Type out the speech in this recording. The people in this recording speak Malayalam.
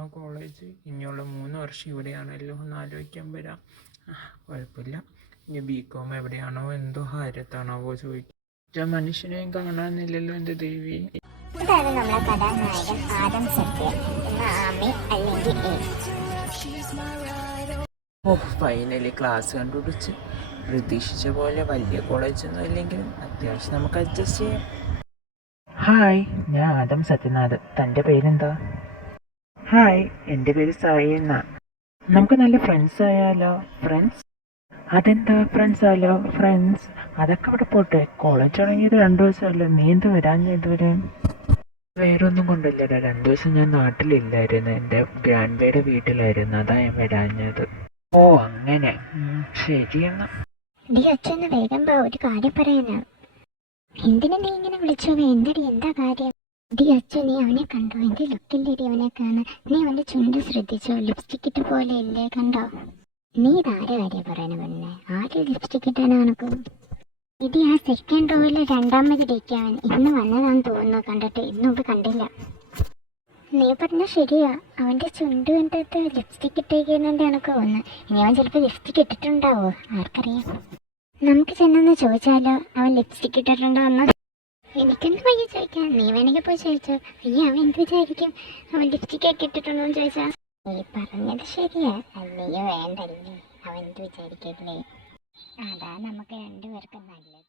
ഇവിടെയാണോ കോളേജ്? ഇനിയുള്ള 3 വർഷം ഇവിടെയാണല്ലോ എന്ന് ആലോചിക്കാൻ വരാം. കുഴപ്പമില്ല. ഇനി ബികോം എവിടെയാണോ എന്തോ ഹാരത്താണാവോ ചോദിക്കും. മനുഷ്യനെയും കാണാനില്ലല്ലോ എൻ്റെ ദേവി. ഇതാണ് നമ്മളെ കഥാനായകൻ ആദം സത്യ എന്ന ആമി അല്ലെങ്കിൽ ഫൈനലി ക്ലാസ് കണ്ടുപിടിച്ച്. പ്രതീക്ഷിച്ച പോലെ വലിയ കോളേജൊന്നും ഇല്ലെങ്കിലും അത്യാവശ്യം നമുക്ക് അഡ്ജസ്റ്റ് ചെയ്യാം. ഹായ്, ഞാൻ ആദം സത്യനാഥ്. തൻ്റെ പേരെന്താ? ഹായ്, എൻ്റെ പേര് സായി എന്നാ. നമുക്ക് നല്ല ഫ്രണ്ട്സ് ആയാലോ? ഫ്രണ്ട്സ്? അതെന്താ ഫ്രണ്ട്സ് ആയാലോ? ഫ്രണ്ട്സ് അതൊക്കെ ഇവിടെ പോട്ടെ. കോളേജ് തുടങ്ങിയത് 2 ദിവസമല്ലോ, നീ എന്ത് വരാഞ്ഞ ഇതുവരെ? വേറൊന്നും കൊണ്ടില്ലടാ, 2 ദിവസം ഞാൻ നാട്ടിലില്ലായിരുന്നു. എൻ്റെ ഗ്രാൻഡ്പയുടെ വീട്ടിലായിരുന്നു, അതാ ഞാൻ വരാഞ്ഞത്. ഓ അങ്ങനെ, ശരിയെന്നാ. ഡി അച്ഛന്ന് വേഗം വാ, ഒരു കാര്യം പറയാനാ. എന്തിനാ നീ ഇങ്ങനെ വിളിച്ചോ? എന്തടി, എന്താ കാര്യം? ഡി അച്ഛൻ, നീ അവനെ കണ്ടോ? എന്റെ ലുക്കില്ലടി അവനെ കാണാൻ. നീ അവന്റെ ചുണ്ട് ശ്രദ്ധിച്ചോ? ലിപ്സ്റ്റിക് ഇട്ട് പോലെ ഇല്ലേ, കണ്ടോ? നീ ഇതാരെ കാര്യം പറയണ പെണ്ണെ? ആര് ലിപ്സ്റ്റിക് ഇട്ടാണ് കണക്ക്? ഇടി ആ സെക്കൻഡ് റോയിൽ 2ാമത് ഇരിക്കാൻ ഇന്ന് വന്നതാന്ന് തോന്നുന്നു. കണ്ടിട്ട് ഇന്നുമ്പ് കണ്ടില്ല. നീ പറഞ്ഞ ശരിയാ, അവന്റെ ചുണ്ട് കണ്ടിട്ട് ലിപ്സ്റ്റിക് ഇട്ടേക്കുന്നതിന്റെ കണക്ക് തോന്നുന്നു. ഇനി അവൻ ചിലപ്പോൾ ലിപ്സ്റ്റിക് ഇട്ടിട്ടുണ്ടാവോ, ആർക്കറിയാം. നമുക്ക് ചെന്നൊന്ന് ചോദിച്ചാലോ, അവൻ ലിപ്സ്റ്റിക് ഇട്ടിട്ടുണ്ടോ എന്ന്? എനിക്കൊന്ന് പയ്യെ ചോദിക്കാം, നീ വേണമെങ്കിൽ പോയി ചോദിച്ചോ. അയ്യ, അവൻ എന്ത് വിചാരിക്കും അവൻ ലിപ്സ്റ്റിക് ഒക്കെ ഇട്ടിട്ടുണ്ടോ എന്ന് ചോദിച്ചാ? നീ പറഞ്ഞത് ശരിയാ, അല്ലയോ വേണ്ടല്ലേ, അവൻ എന്ത് വിചാരിക്കല്ലേ? അതാ നമുക്ക് 2 പേർക്കും നല്ലത്.